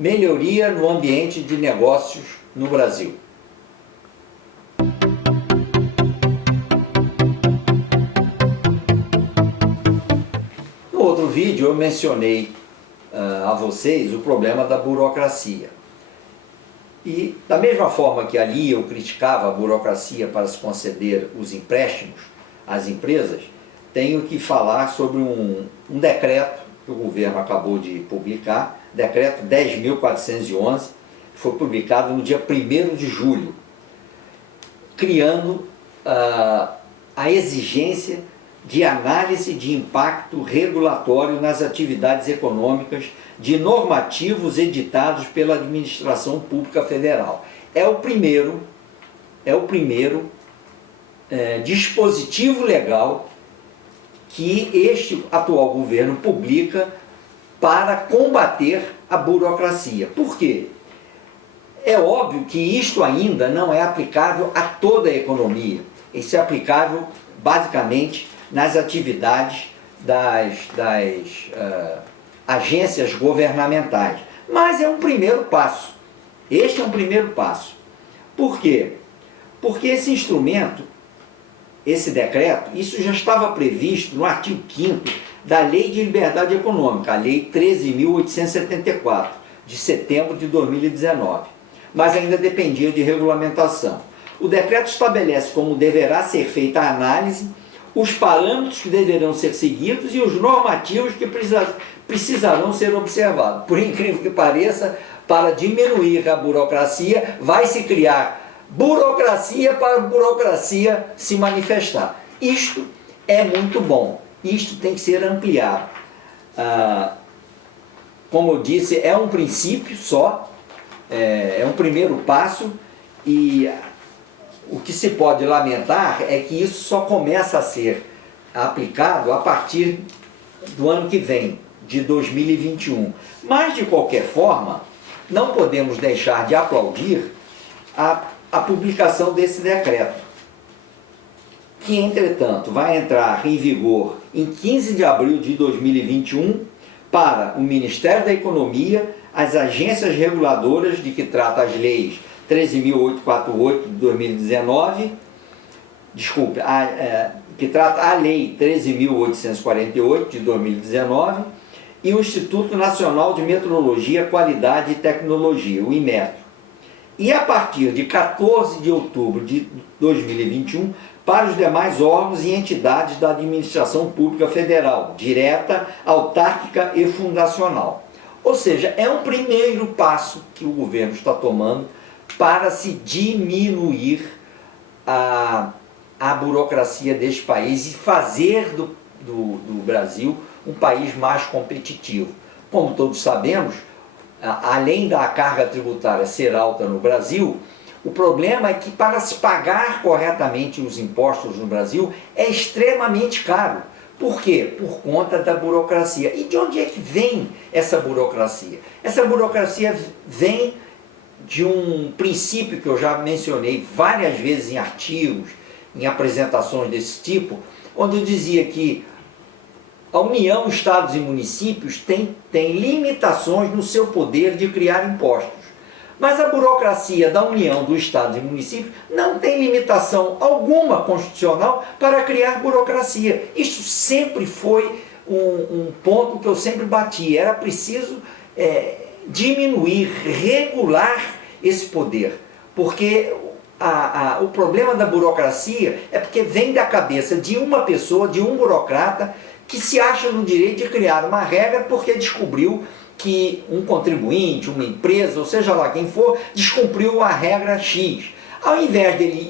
melhoria no ambiente de negócios no Brasil. No outro vídeo eu mencionei a vocês o problema da burocracia. E da mesma forma que ali eu criticava a burocracia para se conceder os empréstimos às empresas, tenho que falar sobre um decreto que o governo acabou de publicar, decreto 10.411, que foi publicado no dia 1º de julho, criando a exigência de análise de impacto regulatório nas atividades econômicas de normativos editados pela Administração Pública Federal. É o primeiro dispositivo legal que este atual governo publica para combater a burocracia. Por quê? É óbvio que isto ainda não é aplicável a toda a economia. Isso é aplicável basicamente nas atividades das agências governamentais. Mas é um primeiro passo. Este é um primeiro passo. Por quê? Porque esse instrumento, esse decreto, isso já estava previsto no artigo 5º da Lei de Liberdade Econômica, a Lei 13.874, de setembro de 2019, mas ainda dependia de regulamentação. O decreto estabelece como deverá ser feita a análise, os parâmetros que deverão ser seguidos e os normativos que precisarão ser observados. Por incrível que pareça, para diminuir a burocracia, vai se criar burocracia para a burocracia se manifestar. Isto é muito bom, isto tem que ser ampliado. Como eu disse, é um princípio só, é um primeiro passo, e o que se pode lamentar é que isso só começa a ser aplicado a partir do ano que vem, de 2021. Mas, de qualquer forma, não podemos deixar de aplaudir a publicação desse decreto, que, entretanto, vai entrar em vigor em 15 de abril de 2021 para o Ministério da Economia, as agências reguladoras de que trata as leis 13.848 de 2019, desculpe, que trata a Lei 13.848 de 2019, e o Instituto Nacional de Metrologia, Qualidade e Tecnologia, o INMET. E a partir de 14 de outubro de 2021, para os demais órgãos e entidades da Administração Pública Federal, direta, autárquica e fundacional. Ou seja, é um primeiro passo que o governo está tomando para se diminuir a burocracia deste país e fazer do Brasil um país mais competitivo. Como todos sabemos, além da carga tributária ser alta no Brasil, o problema é que para se pagar corretamente os impostos no Brasil é extremamente caro. Por quê? Por conta da burocracia. E de onde é que vem essa burocracia? Essa burocracia vem de um princípio que eu já mencionei várias vezes em artigos, em apresentações desse tipo, onde eu dizia que a União, Estados e municípios têm limitações no seu poder de criar impostos. Mas a burocracia da União, do Estado e municípios não tem limitação alguma constitucional para criar burocracia. Isso sempre foi um ponto que eu sempre bati. Era preciso diminuir, regular esse poder. Porque o problema da burocracia é porque vem da cabeça de uma pessoa, de um burocrata, que se acha no direito de criar uma regra porque descobriu que um contribuinte, uma empresa, ou seja lá quem for, descumpriu a regra X. Ao invés dele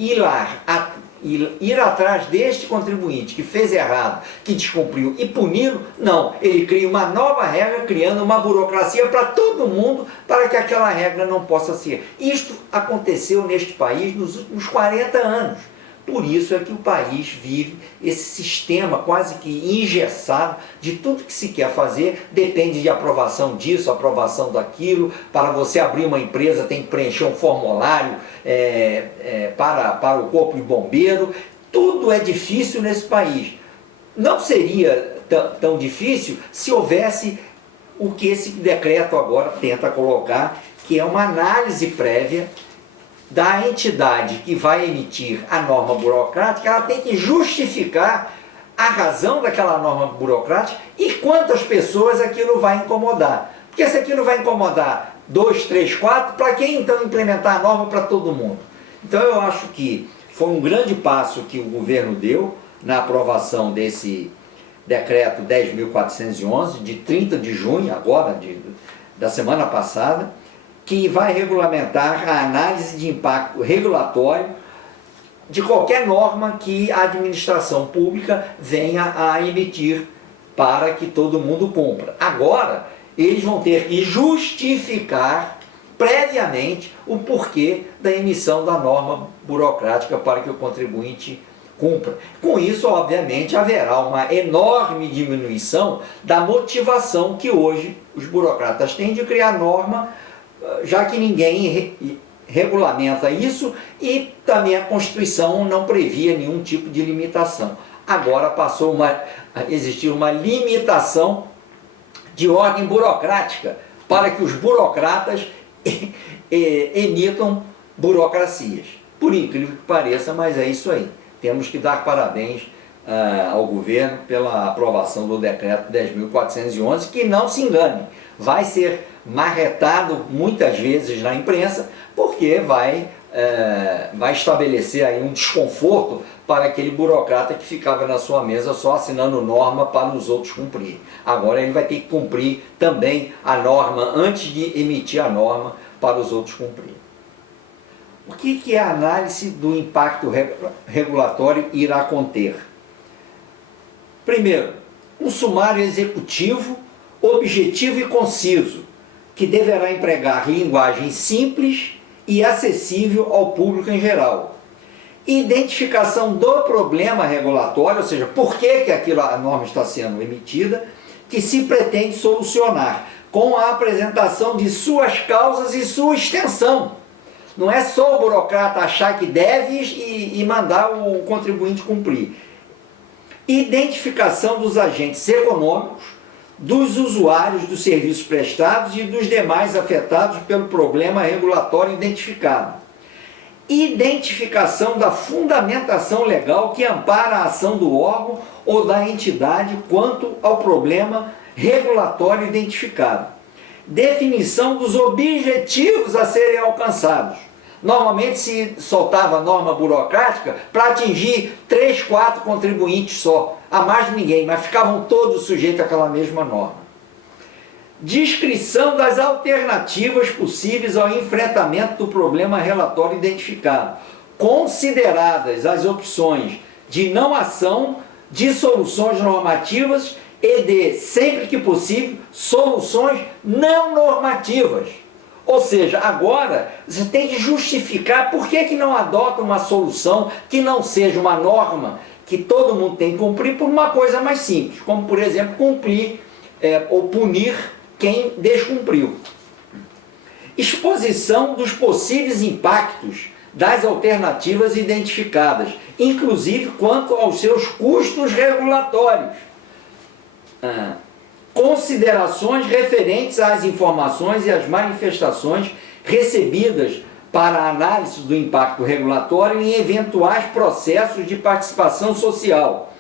ir atrás deste contribuinte que fez errado, que descumpriu e puni-lo, não, ele cria uma nova regra, criando uma burocracia para todo mundo, para que aquela regra não possa ser. Isto aconteceu neste país nos últimos 40 anos. Por isso é que o país vive esse sistema quase que engessado de tudo que se quer fazer, depende de aprovação disso, aprovação daquilo. Para você abrir uma empresa tem que preencher um formulário para o corpo de bombeiro. Tudo é difícil nesse país. Não seria tão difícil se houvesse o que esse decreto agora tenta colocar, que é uma análise prévia da entidade que vai emitir a norma burocrática. Ela tem que justificar a razão daquela norma burocrática e quantas pessoas aquilo vai incomodar. Porque se aquilo vai incomodar 2, 3, 4, para que então implementar a norma para todo mundo? Então eu acho que foi um grande passo que o governo deu na aprovação desse decreto 10.411, de 30 de junho, agora, da semana passada, que vai regulamentar a análise de impacto regulatório de qualquer norma que a administração pública venha a emitir para que todo mundo cumpra. Agora, eles vão ter que justificar previamente o porquê da emissão da norma burocrática para que o contribuinte cumpra. Com isso, obviamente, haverá uma enorme diminuição da motivação que hoje os burocratas têm de criar norma, já que ninguém regulamenta isso e também a Constituição não previa nenhum tipo de limitação. Agora passou a existir uma limitação de ordem burocrática para que os burocratas emitam burocracias. Por incrível que pareça, mas é isso aí. Temos que dar parabéns ao governo pela aprovação do decreto 10.411, que não se engane, vai ser marretado muitas vezes na imprensa, porque vai estabelecer aí um desconforto para aquele burocrata que ficava na sua mesa só assinando norma para os outros cumprir. Agora ele vai ter que cumprir também a norma antes de emitir a norma para os outros cumprir. O que a análise do impacto regulatório irá conter? Primeiro, um sumário executivo, objetivo e conciso, que deverá empregar linguagem simples e acessível ao público em geral. Identificação do problema regulatório, ou seja, por que a norma está sendo emitida, que se pretende solucionar, com a apresentação de suas causas e sua extensão. Não é só o burocrata achar que deve e mandar o contribuinte cumprir. Identificação dos agentes econômicos, dos usuários dos serviços prestados e dos demais afetados pelo problema regulatório identificado. Identificação da fundamentação legal que ampara a ação do órgão ou da entidade quanto ao problema regulatório identificado. Definição dos objetivos a serem alcançados. Normalmente se soltava norma burocrática para atingir 3, 4 contribuintes só, a mais de ninguém, mas ficavam todos sujeitos àquela mesma norma. Descrição das alternativas possíveis ao enfrentamento do problema relatório identificado, consideradas as opções de não ação, de soluções normativas e de, sempre que possível, soluções não normativas. Ou seja, agora você tem que justificar por que não adota uma solução que não seja uma norma que todo mundo tem que cumprir por uma coisa mais simples, como, por exemplo, cumprir ou punir quem descumpriu. Exposição dos possíveis impactos das alternativas identificadas, inclusive quanto aos seus custos regulatórios. Considerações referentes às informações e às manifestações recebidas para a análise do impacto regulatório em eventuais processos de participação social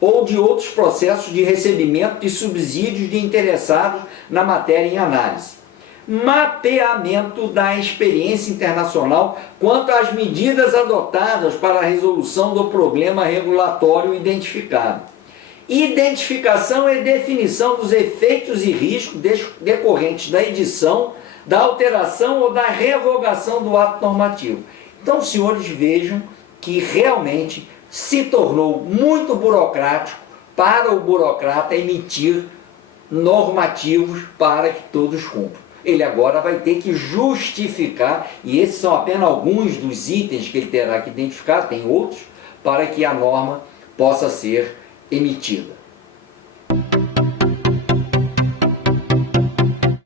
ou de outros processos de recebimento de subsídios de interessados na matéria em análise. Mapeamento da experiência internacional quanto às medidas adotadas para a resolução do problema regulatório identificado. Identificação e definição dos efeitos e riscos decorrentes da edição, da alteração ou da revogação do ato normativo. Então, os senhores vejam que realmente se tornou muito burocrático para o burocrata emitir normativos para que todos cumpram. Ele agora vai ter que justificar, e esses são apenas alguns dos itens que ele terá que identificar, tem outros, para que a norma possa ser emitida.